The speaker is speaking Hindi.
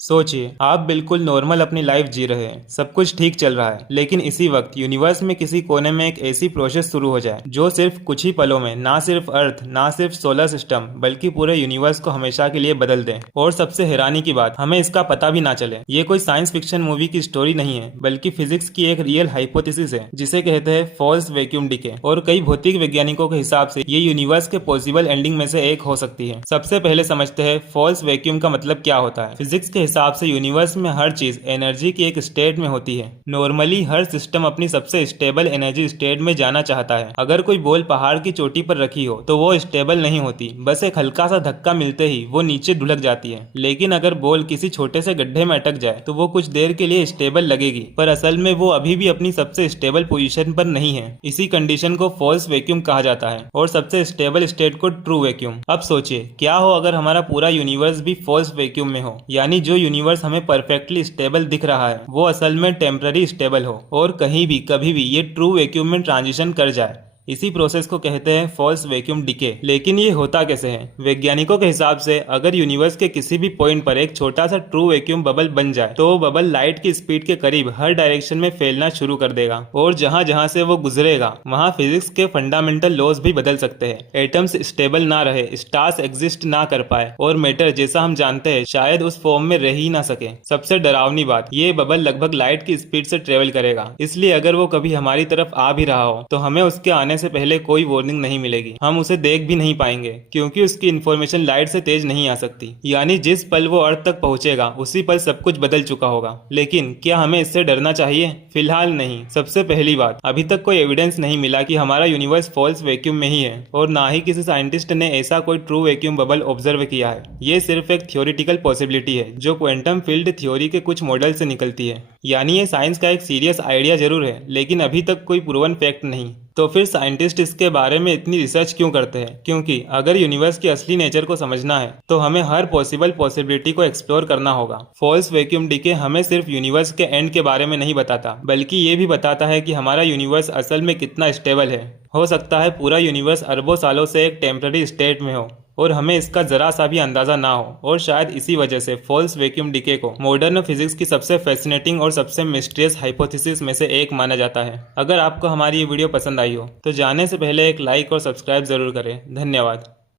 सोचिए, आप बिल्कुल नॉर्मल अपनी लाइफ जी रहे हैं, सब कुछ ठीक चल रहा है, लेकिन इसी वक्त यूनिवर्स में किसी कोने में एक ऐसी प्रोसेस शुरू हो जाए जो सिर्फ कुछ ही पलों में ना सिर्फ अर्थ, ना सिर्फ सोलर सिस्टम, बल्कि पूरे यूनिवर्स को हमेशा के लिए बदल दे। और सबसे हैरानी की बात, हमें इसका पता भी ना चले। ये कोई साइंस फिक्शन मूवी की स्टोरी नहीं है, बल्कि फिजिक्स की एक रियल हाइपोथेसिस है, जिसे कहते हैं फॉल्स वैक्यूम डिके। और कई भौतिक वैज्ञानिकों के हिसाब से ये यूनिवर्स के पॉसिबल एंडिंग में से एक हो सकती है। सबसे पहले समझते हैं फॉल्स वैक्यूम का मतलब क्या होता है। फिजिक्स के हिसाब से यूनिवर्स में हर चीज एनर्जी की एक स्टेट में होती है। नॉर्मली हर सिस्टम अपनी सबसे स्टेबल एनर्जी स्टेट में जाना चाहता है। अगर कोई बॉल पहाड़ की चोटी पर रखी हो तो वो स्टेबल नहीं होती, बस एक हल्का सा धक्का मिलते ही वो नीचे ढुलक जाती है। लेकिन अगर बॉल किसी छोटे से गड्ढे में अटक जाए तो वो कुछ देर के लिए स्टेबल लगेगी, पर असल में वो अभी भी अपनी सबसे स्टेबल पोजीशन पर नहीं है। इसी कंडीशन को फॉल्स वैक्यूम कहा जाता है और सबसे स्टेबल स्टेट को ट्रू वैक्यूम। अब सोचिए, क्या हो अगर हमारा पूरा यूनिवर्स भी फॉल्स वैक्यूम में हो, यानी जो यूनिवर्स हमें परफेक्टली स्टेबल दिख रहा है वो असल में टेम्पररी स्टेबल हो और कहीं भी कभी भी ये ट्रू वैक्यूम में ट्रांजिशन कर जाए। इसी प्रोसेस को कहते हैं फॉल्स वैक्यूम डिके। लेकिन ये होता कैसे है? वैज्ञानिकों के हिसाब से अगर यूनिवर्स के किसी भी पॉइंट पर एक छोटा सा ट्रू वैक्यूम बबल बन जाए तो वो बबल लाइट की स्पीड के करीब हर डायरेक्शन में फैलना शुरू कर देगा और जहां जहां से वो गुजरेगा वहां फिजिक्स के फंडामेंटल लॉज भी बदल सकते हैं। एटम्स स्टेबल ना रहे, स्टार्स एग्जिस्ट ना कर पाए और मैटर जैसा हम जानते हैं शायद उस फॉर्म में रह ही ना सके। सबसे डरावनी बात, ये बबल लगभग लाइट की स्पीड से ट्रेवल करेगा, इसलिए अगर वो कभी हमारी तरफ आ भी रहा हो तो हमें उसके आने से पहले कोई वार्निंग नहीं मिलेगी। हम उसे देख भी नहीं पाएंगे क्योंकि उसकी इंफॉर्मेशन लाइट से तेज नहीं आ सकती। यानी जिस पल वो अर्थ तक पहुंचेगा उसी पल सब कुछ बदल चुका होगा। लेकिन क्या हमें इससे डरना चाहिए? फिलहाल नहीं। सबसे पहली बात, अभी तक कोई एविडेंस नहीं मिला कि हमारा यूनिवर्स फॉल्स वैक्यूम में ही है और ना ही किसी साइंटिस्ट ने ऐसा कोई ट्रू वैक्यूम बबल ऑब्जर्व किया है। ये सिर्फ एक थ्योरेटिकल पॉसिबिलिटी है जो क्वांटम फील्ड थ्योरी के कुछ मॉडल से निकलती है। यानी ये साइंस का एक सीरियस आइडिया जरूर है, लेकिन अभी तक कोई प्रूवन फैक्ट नहीं। तो फिर साइंटिस्ट इसके बारे में इतनी रिसर्च क्यों करते हैं? क्योंकि अगर यूनिवर्स की असली नेचर को समझना है तो हमें हर पॉसिबल पॉसिबिलिटी को एक्सप्लोर करना होगा। फॉल्स वैक्यूम डिके हमें सिर्फ यूनिवर्स के एंड के बारे में नहीं बताता, बल्कि ये भी बताता है कि हमारा यूनिवर्स असल में कितना स्टेबल है। हो सकता है पूरा यूनिवर्स अरबों सालों से एक टेम्पररी स्टेट में हो और हमें इसका जरा सा भी अंदाजा ना हो। और शायद इसी वजह से फॉल्स वैक्यूम डिके को मॉडर्न फिजिक्स की सबसे फैसिनेटिंग और सबसे मिस्टीरियस हाइपोथेसिस में से एक माना जाता है। अगर आपको हमारी ये वीडियो पसंद आई हो तो जाने से पहले एक लाइक और सब्सक्राइब जरूर करें। धन्यवाद।